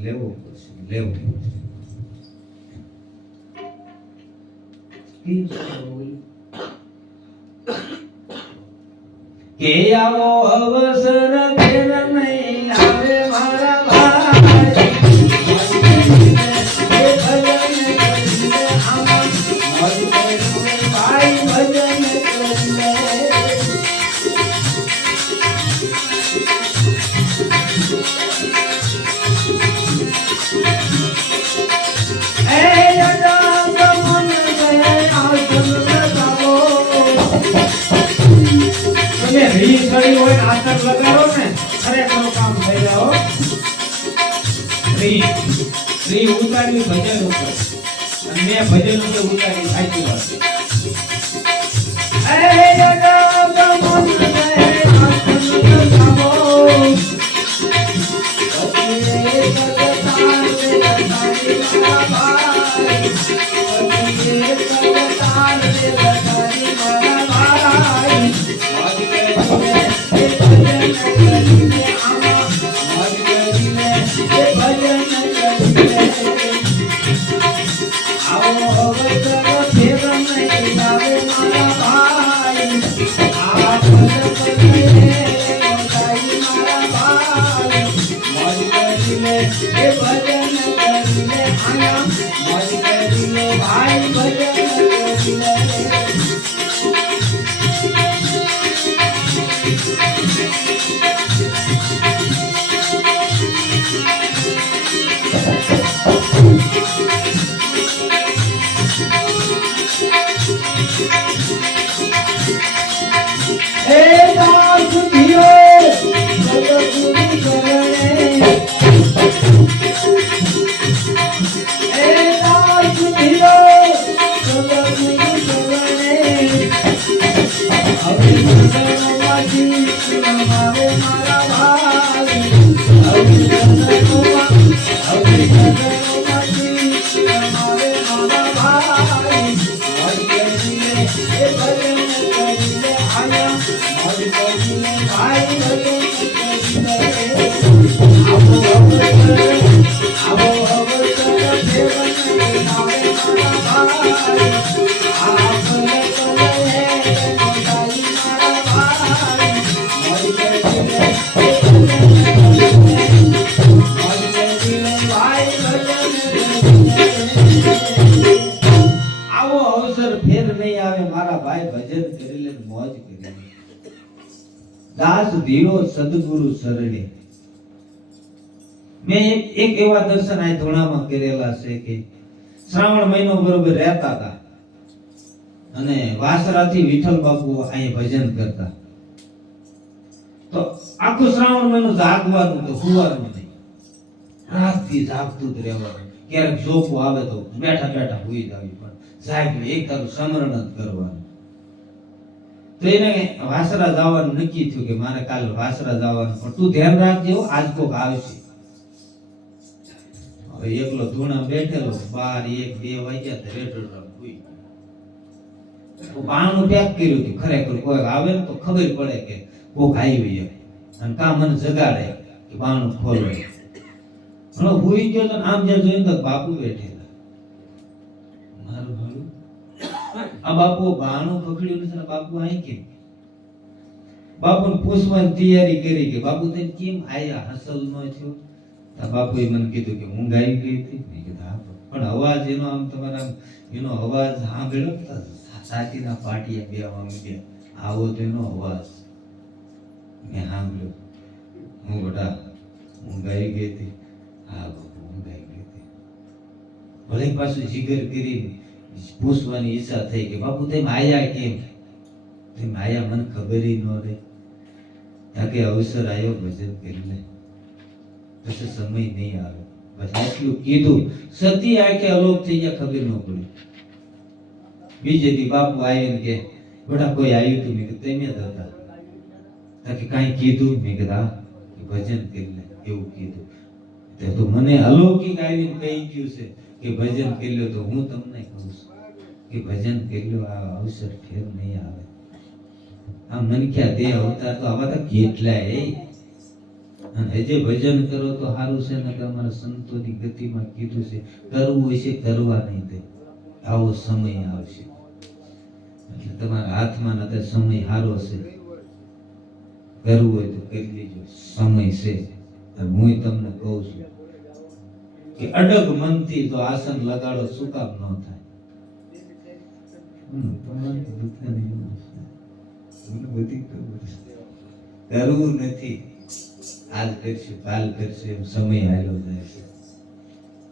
કે આવો અવસર ફેર નહીં આવે મારા ભાઈ રીત કરી હોય આસન લગાડો ને ખરેખર કામ થઈ જાઓ રી ઉતારી ભજન ઉપર અને મેં ભજન ઉપર ઉતારી સાચી વાત એ જગા મન ગયે આસન લગાવો અતિરે સગતાર રે લગાડી મારા ભાઈ અતિરે સગતાર રે લગાડી મારા ભાઈ દાસ ધીરો સદગુરુ શરણે મેં એક એવા દર્શન આ ધોણામાં કરેલા છે કે શ્રાવણ મહિનો બરોબર રહેતા હતા અને વાસરાથી વિઠ્ઠલ બાપુ અહીં ભજન કરતા તો આખું શ્રાવણ મહિનો જાગવાનું તો સુવાનું નહીં રાતથી જાગતું જ રહેવાનું ક્યારેક જોપો આવે તો બેઠા બેઠા હુઈ જાવી પણ જાગ્યો એ તારું સમરણ જ કરવાનું. તો એને વાસરા જવાનું નક્કી થયું કે મારે કાલે વાસરા જવાનું, પણ તું ધ્યાન રાખજે આજ કોક આવશે. હવે એકલો ધૂણા બેઠેલો 12 1 2 વાગ્યા તો રેટોડા ભૂઈ ગયો. બાણું પેક કર્યું હતું, ખરેખર કોઈ આવે ને તો ખબર પડે કે કોક આવી એમ, અને કા મને જગાડે કે બાણું ખોલે. હલો ભૂઈ ગયો તો આમ જ્યાં જોઈને તો બાપુ બેઠેલા. મારું ભાડું આ બાપુ બાણું પકડ્યું નથી, બાપુ અહીં કેમ? બાપુને પૂછવાની તૈયારી કરી કે બાપુ તમે કેમ આયા, હસલ નો થયો? બાપુએ મને કીધું કે ઊંઘ આવી ગઈ હતી. મેં કીધું હા, પણ અવાજ એનો આમ તમારા એનો અવાજ સાંભળ્યો, છાતીના પાટિયા બેવા માંડ્યા. આવો તો એનો અવાજ મેં સાંભળ્યો. હું બેટા ઊંઘ આવી ગઈ હતી. હા બાપુ ઊંઘ આવી ગઈ હતી. ભલે પાછું જીગર કરી પૂછવાની ઈચ્છા થઈ કે બાપુ તેમ આયા કેમ? તેમ આયા મને ખબર ન રહે. ત્યાં કે અવસર આવ્યો ભજન કરી લે, પછી સમય નહીં આવે. બસ આટલું કીધું, સતી આંખે અલોપ થઈ ગયા, ખબર ન પડી. બીજે દી બાપુ આવીને કે બેટા કોઈ આવ્યું તું? મેં કીધું તમે જ હતા. કે કાંઈ કીધું? મેં કીધું હા ભજન કરી લે એવું કીધું. તો મને અલૌકિક આવીને કહી ગયું છે કે ભજન કરી લો. તો હું તમને કહું છું કે ભજન કરી લો, આ અવસર ફેર નહીં આવે. આ મનખ્યા દેહ અવતાર તો આવા તો કેટલાય. અને જે ભજન કરો તો સારું છે ને, કે અમારા સંતોની ગતિમાં કીધું છે કરવું હોય છે કરવા નહીં દે. આવો સમય આવશે એટલે તમારા હાથમાં નથી, સમય સારો છે, કરવું હોય તો કરી લેજો, સમય છે. અને હું તમને કહું છું કે અડગ મનથી તો આસન લગાડો, શું કામ ન થાય? કરવું નથી, આજ કરશું કાલ કરશું એમ સમય હાલ્યો જાય છે.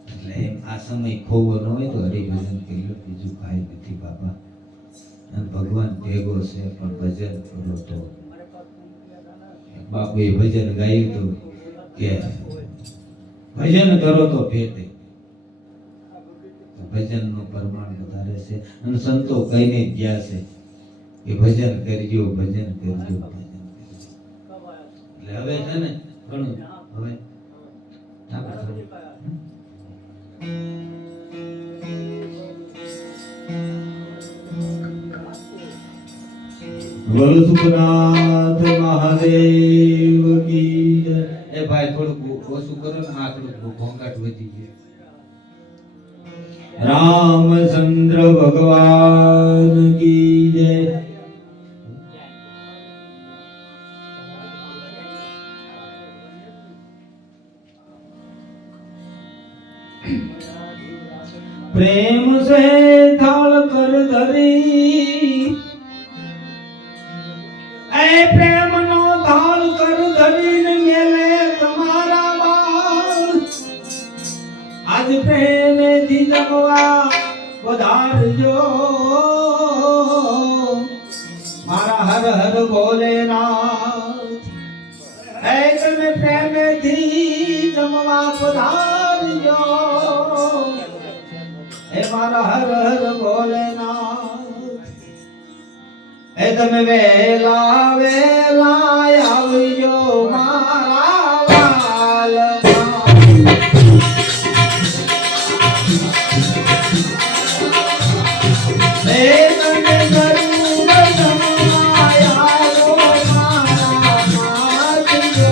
એટલે એમ આ સમય ખોવો ન હોય તો હરિભજન કરી લો, બીજું કાંઈ નથી બાપા. અને ભગવાન ભેગો છે, પણ ભજન કરો તો. બાપુએ ભજન ગાયું હતું કે ભજન કરો તો ભેટે. ભજનનું પ્રમાણ વધારે છે, અને સંતો કહીને ગયા છે કે ભજન કરજો, ભજન કરજો, ભજન કરજો. એટલે હવે છે ને ઘણું હવે બોલો સુખનાથ મહાદેવ કી જય. એ ભાઈ થોડું ઓછું કરો ને, આ થોડું ઘોંઘાટ વધી ગયું. રામચંદ્ર ભગવાન કી જય. प्रेम से थाल कर धरी, ऐ प्रेम नो थाल कर धरी ने मेले तुम्हारा बाल। आज प्रेम दी जगवा पधारजो, मारा हर हर भोलेनाथ। ऐ તમે પ્રેમથી જમવા પધારજો, હે મારા હર હર ભોલેનાથ. હે તમે વેલા વેલા આવજો મારા વાલમાં. હે તમે જરૂર જમવા આવો મારા નાથજો.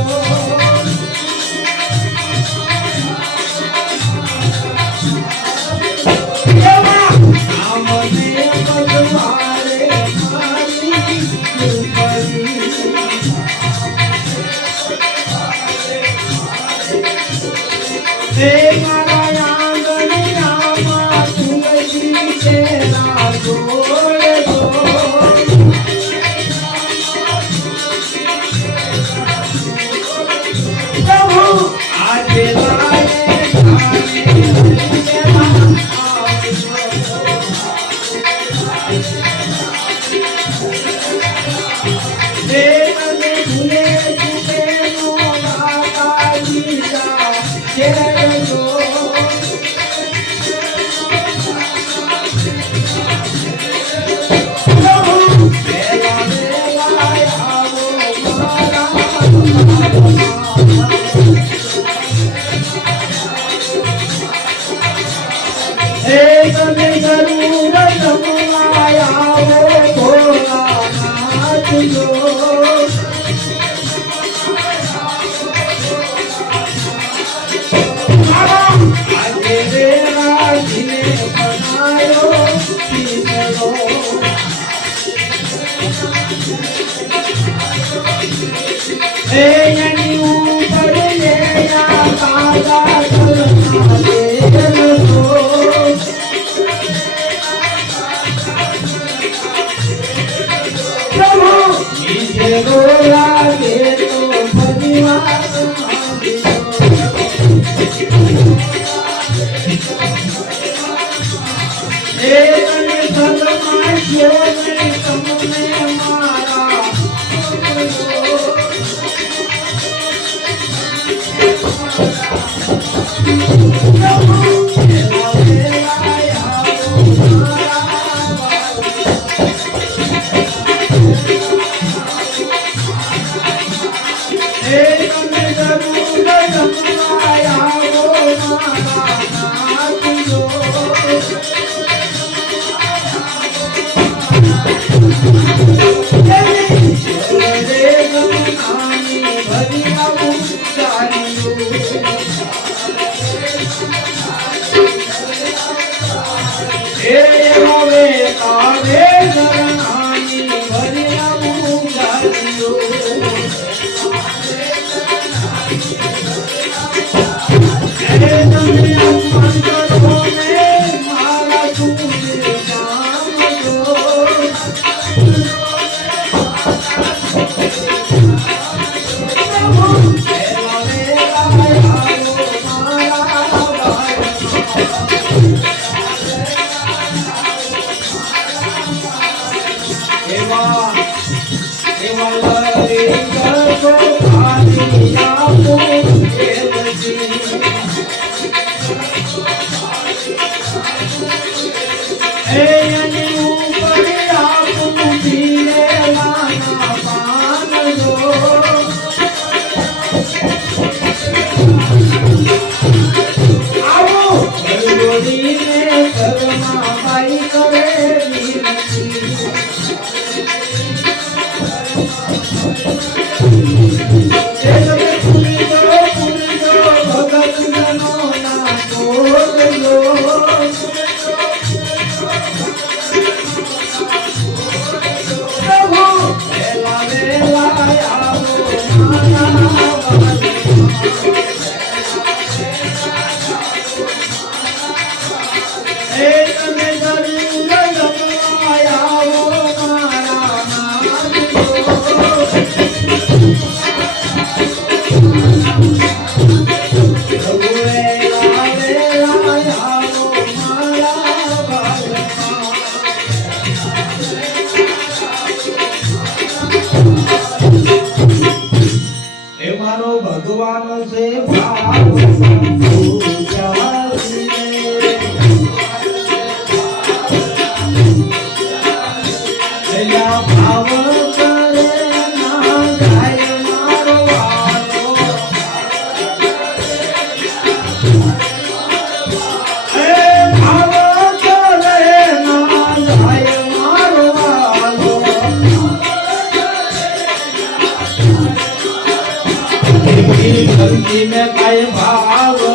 એની ઉપર લેયા કાગા કરના દેલો પ્રભુ નીચે લાગે તો ભગવાન ભગવાન છે ભાવ में काय भाव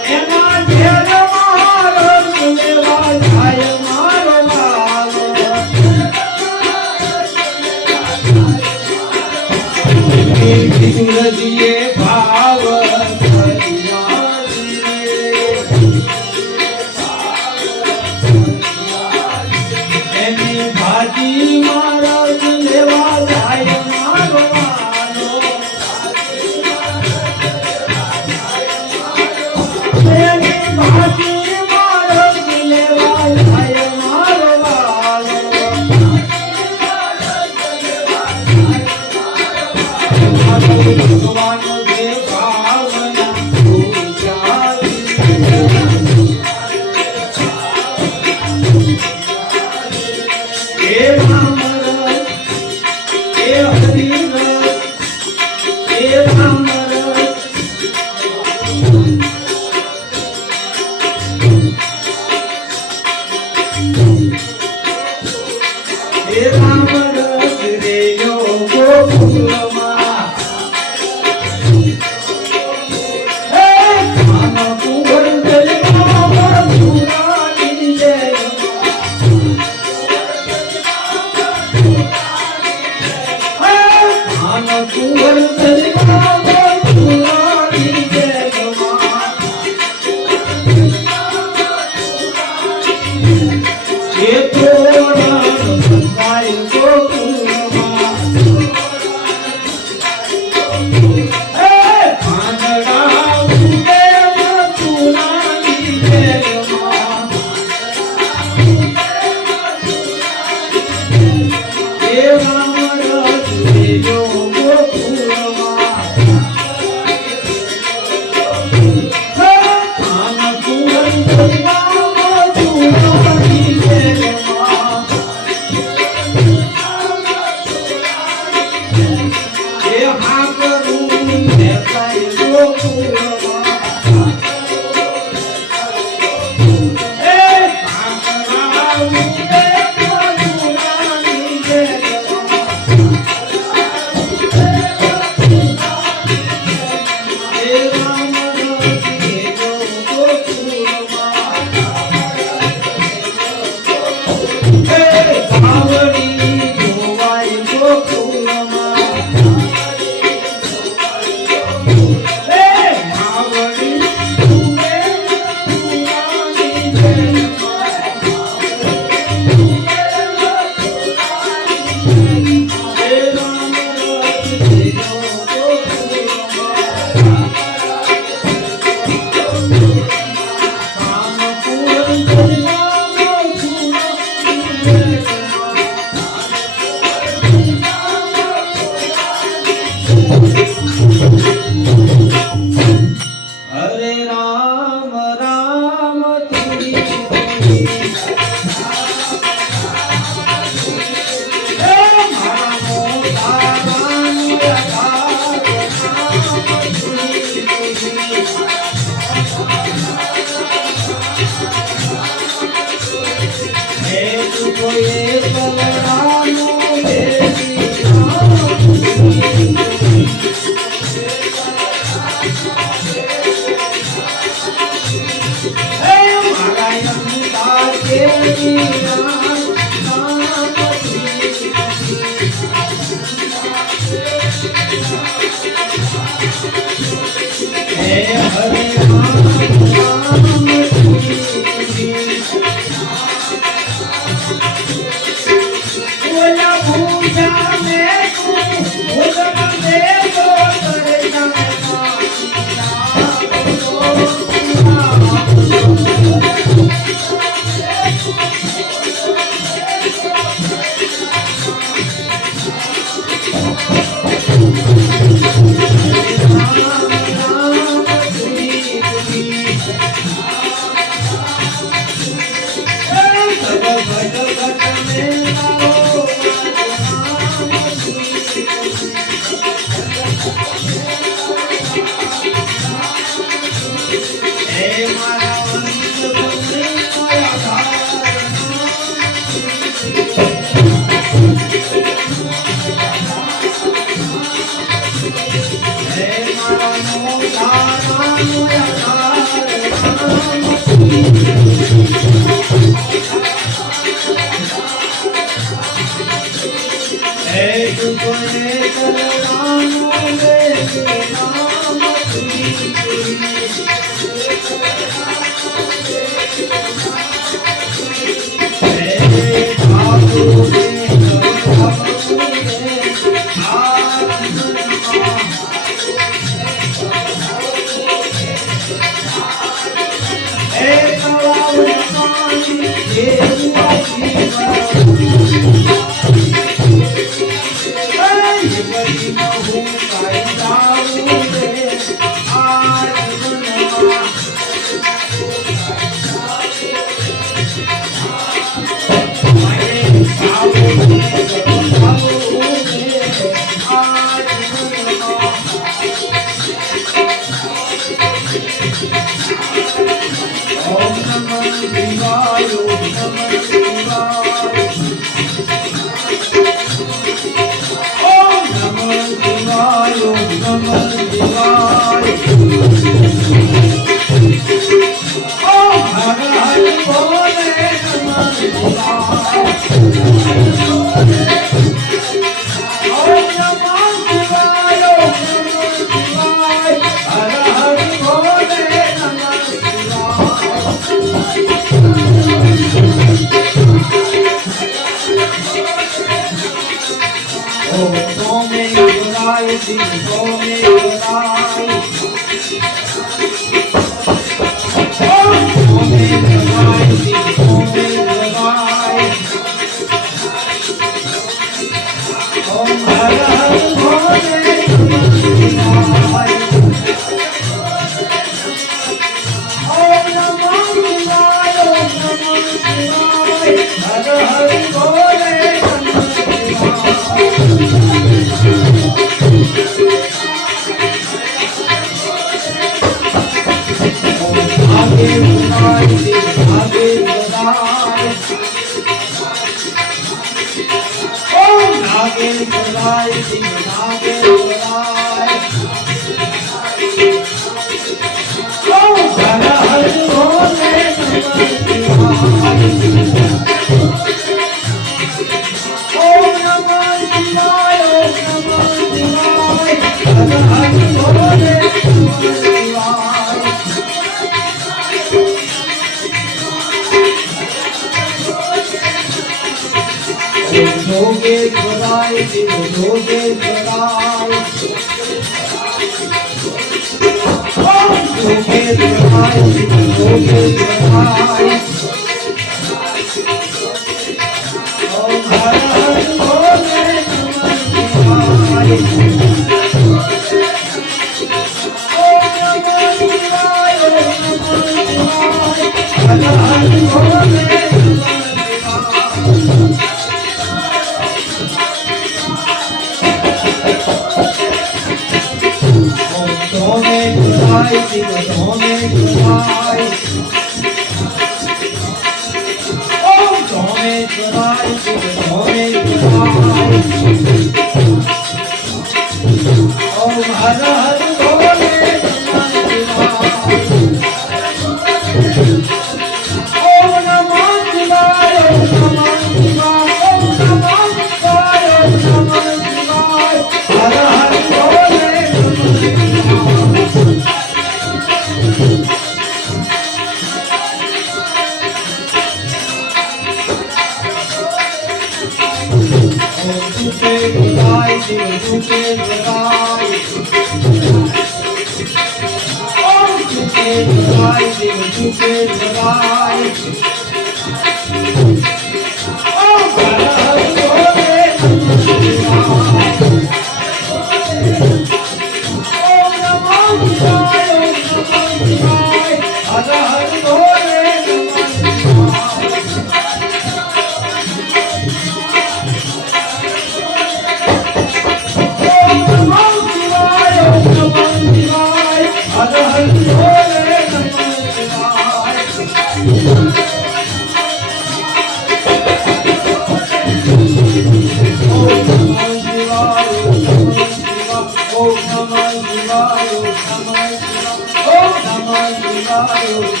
Om Namah Shivaya.